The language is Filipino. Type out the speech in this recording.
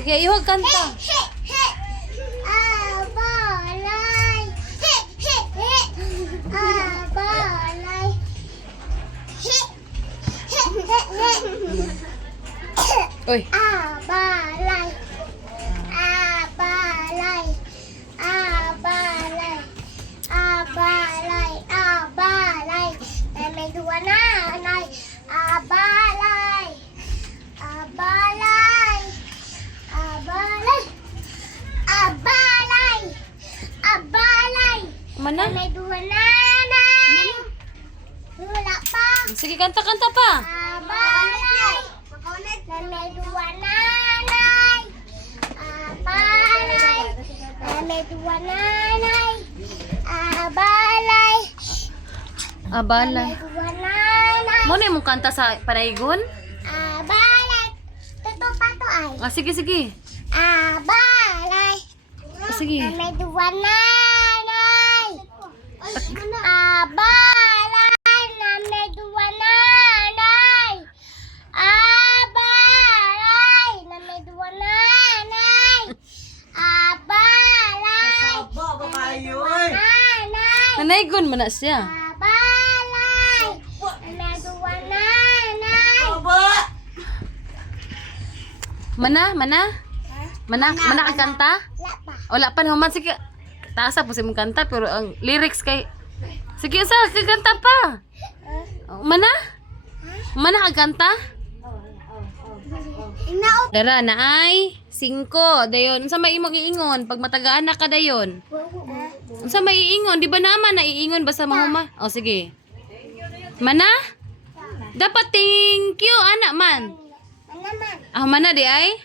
Sige, iwag kanta. Abalay. Abalay. Uy. Abalay. Abalay. Abalay. Abalay. Abalay. May dua nanay. Abalay. Abalay. Abalay. Abalay. Abalay. Mana? May dua nanay. Wala pa. Sige, kanta-kanta pa. Abalay. May dua nanay. Abalay. May dua nanay. Abalay. Abala. May dua nanay. Mo na yung kanta sa panaygon? Abalay. Totoo pa to ay. Ah, sige, sige. Abalay. Ah, sige. May dua nanay. Abalay. May dua nanay. Abalay. May dua nanay. Abalay. Nanay. Nanaygon mo na siya. Abalay. May dua nanay. Mana? Mana ka kanta? Wala pa. Wala pa naman. Sige. Taasa po siya mong kanta pero ang lyrics kay... Sige, sa kanta pa. Mana? Mana ka kanta? Inaot. Dara na ay 5. Dayon, unsa may imong iingon pag matagaan na ka dayon? Unsa may iingon? Di ba naman naiingon basta mahuma? O sige. Mana? Dapat thank you anak man. Ano man? Ah, mana di ay?